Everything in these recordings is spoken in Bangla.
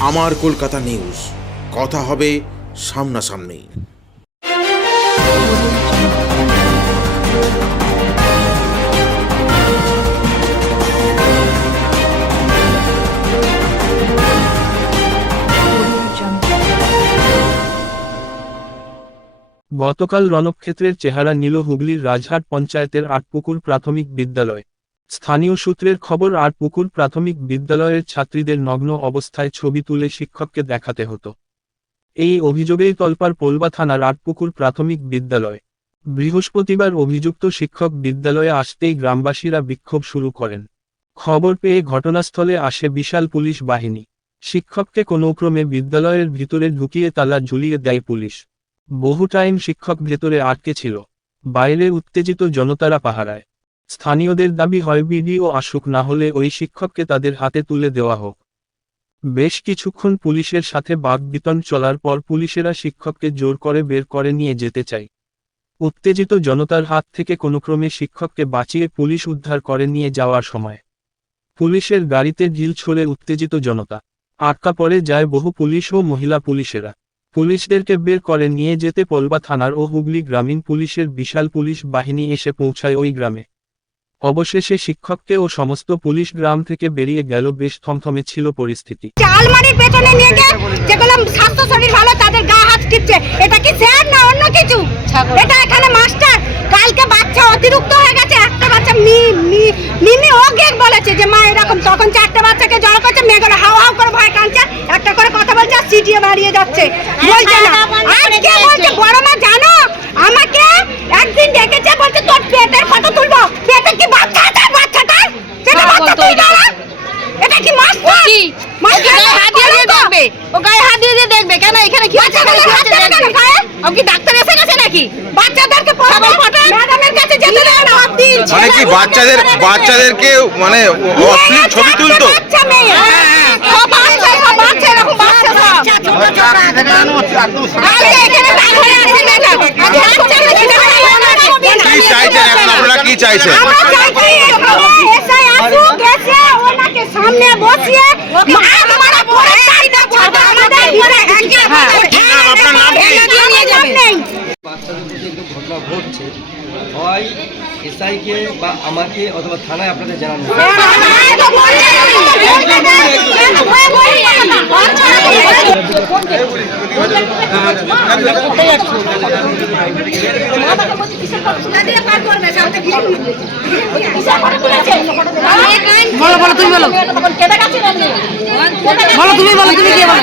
আমার কলকাতা নিউজ। কথা হবে সামনাসামনি। গতকাল রণক্ষেত্রের চেহারা নিল হুগলির রাজহাট পঞ্চায়েতের আটপুকুর প্রাথমিক বিদ্যালয়। স্থানীয় সূত্রের খবর, আর পুকুর প্রাথমিক বিদ্যালয়ের ছাত্রীদের নগ্ন অবস্থায় ছবি তুলে শিক্ষককে দেখাতে হতো। এই অভিযোগেই তলপার পোলবা থানার আটপুকুর প্রাথমিক বিদ্যালয় বৃহস্পতিবার অভিযুক্ত শিক্ষক বিদ্যালয়ে আসতেই গ্রামবাসীরা বিক্ষোভ শুরু করেন। খবর পেয়ে ঘটনাস্থলে আসে বিশাল পুলিশ বাহিনী। শিক্ষককে কোনোক্রমে বিদ্যালয়ের ভিতরে ঢুকিয়ে তালা ঝুলিয়ে দেয় পুলিশ। বহু টাইম শিক্ষক ভেতরে আটকে ছিল। বাইরে উত্তেজিত জনতারা পাহারায়। স্থানীয়দের দাবি হয়, বিডিও আসুক, না হলে ওই শিক্ষককে তাদের হাতে তুলে দেওয়া হোক। বেশ কিছুক্ষণ পুলিশের সাথে বাগবিতন চলার পর পুলিশেরা শিক্ষককে জোর করে বের করে নিয়ে যেতে চায়। উত্তেজিত জনতার হাত থেকে কোনোক্রমে শিক্ষককে বাঁচিয়ে পুলিশ উদ্ধার করে নিয়ে যাওয়ার সময় পুলিশের গাড়িতে ঢিল ছড়ে উত্তেজিত জনতা। আটকা পড়ে যায় বহু পুলিশ ও মহিলা পুলিশেরা। পুলিশদেরকে বের করে নিয়ে যেতে পলবা থানার ও হুগলি গ্রামীণ পুলিশের বিশাল পুলিশ বাহিনী এসে পৌঁছায় ওই গ্রামে। অবশেষে শিক্ষককে ও সমস্ত পুলিশ গ্রাম থেকে বেরিয়ে গেল বেশ থমথমে ছিল পরিস্থিতি। পেছনে নিয়ে স্বাস্থ্য শরীর ভালো তাদের গা হাত টিপছে এটা কি স্যার না অন্য কিছু এটা এখানে মাস্টার কালকে বাচ্চা অতিরিক্ত হয়ে গেছে একটা বাচ্চা মি মি মিমি ওকে বলেছে যে মা এরকম তখন চারটে বাচ্চাকে জড়ো করছে মেয়েগুলো হাও হাও করে ভয় কাঁদছে একটা করে কথা বলছে আর সিটিয়ে বাড়িয়ে যাচ্ছে বলছে না আজকে বলছে বড় মা জানো আমাকে একদিন ডেকেছে বলছে তোর পেটের ফটো তুলবো পেটে কি বাচ্চা আছে বাচ্চাটা সেটা বাচ্চা তুলবো না? এটা কি মাস্টার কি মাস্টার গায়ে হাত দিয়ে দিয়ে দেখবে ও গায়ে হাত দিয়ে দিয়ে দেখবে কেন কি বাচ্চাদের হাত হচ্ছে কেন দেখবে গায়ে? কি ডাক্তার এসে গেছে নাকি? বাচ্চাদেরকে পড়াবো? ম্যাডামের কাছে যেতে দেয় না। মানে কি বাচ্চাদের বাচ্চাদেরকে মানে অশ্লীল ছবি তুলতো? বাচ্চা মেয়ে। সব বাচ্চা সব বাচ্চা এরকম বাচ্চা সব। আরে এখানে দাঁড়িয়ে আছে ম্যাডাম। কি চাইছেন এখন আপনারা কি চাইছেন? আমরা চাইছি এসআই আসুক এসে ওনাকে সামনে বসিয়ে মার মারা করে তাই না ছাড়া আমাদের ঘরে কি নাম আপনার নাম কি নিয়ে যাবে বাচ্চাদের প্রতি একটু ঘটনা ঘটছে হয় এসআইকে বা আমাকে অথবা থানায় আপনাদের জানানো বলো বলো তুমি বলো বলো তুমি বলো তুমি কি বলো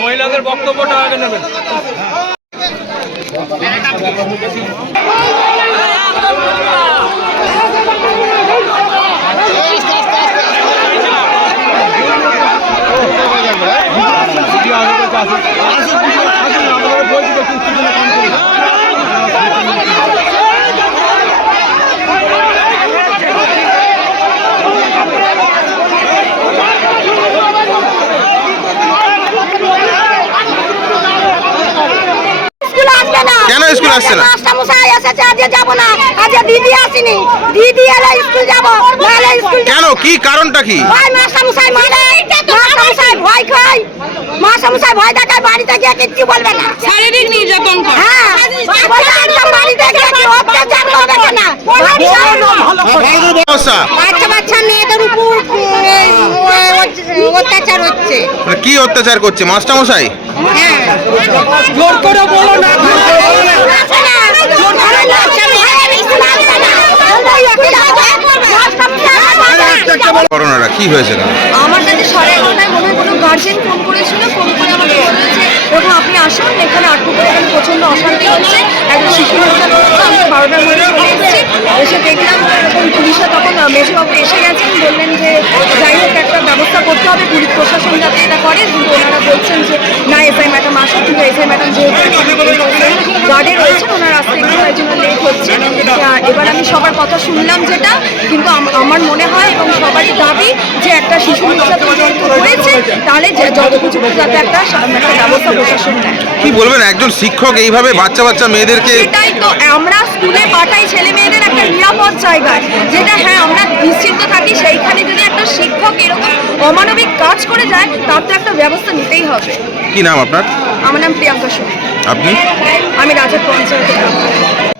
মহিলাদের বক্তব্যটা আগে নেবেন। আসছে না? মাস্টার এসেছে আজকে যাব না। আজকে দিদি আসেনি দিদি এলে স্কুল যাব নাহলে স্কুল কেন? কি কারণটা কি? ভাই মাস্টার মশাই মানে ভয় খাই মাস্টার ভয় দেখায় বাড়িতে গিয়ে কিচ্ছু বলবে না। শারীরিক নির্যাতন করে। হ্যাঁ বাড়িতে গিয়ে কি অত্যাচার করবে কেন বাচ্চা বাচ্চা মেয়েদের উপর অত্যাচার হচ্ছে। মানে কি অত্যাচার করছে? মাস্টার মশাই হ্যাঁ। জোর করে বলো না। কি হয়েছে কেন আমার কাছে সাড়ে এগারোটায় মনে হয় কোনো গার্জেন ফোন করেছিল ফোন করে আমাকে বলেছে দেখো আপনি আসুন প্রচণ্ড অশান্তি হচ্ছে। একটা শিশু হত্যা বারোটার মধ্যে চলে এসেছি। এসে দেখলাম এরকম পুলিশরা তখন মেজবাবু এসে গেছেন, বললেন যে, যাই হোক, একটা ব্যবস্থা করতে হবে, পুলিশ প্রশাসন যাতে এটা করে। কিন্তু ওনারা বলছেন যে, না, এসআই ম্যাডাম আসুন কিন্তু এসআই ম্যাডাম যেহেতু গার্ডে রয়েছেন ওনার আসতে একটু জন্য লেট হচ্ছে। এবার আমি সবার কথা শুনলাম যেটা, কিন্তু আমার মনে হয় এবং সবারই দাবি যে একটা শিশু হয়েছে তাহলে যে- যত কিছু যাতে একটা ব্যবস্থা প্রশাসন নেয়। কি বলবেন? একজন শিক্ষক এইভাবে বাচ্চা বাচ্চা মেয়েদেরকে সেটাই তো আমরা স্কুলে পাঠাই ছেলে মেয়েদের একটা নিরাপদ জায়গায় যেটা হ্যাঁ আমরা নিশ্চিন্ত থাকি সেইখানে যদি একটা শিক্ষক এরকম অমানবিক কাজ করে যায় তার তো একটা ব্যবস্থা নিতেই হবে। কি নাম আপনার? আমার নাম প্রিয়াঙ্কা সোম আপনি? আমি রাজার পঞ্চায়েত।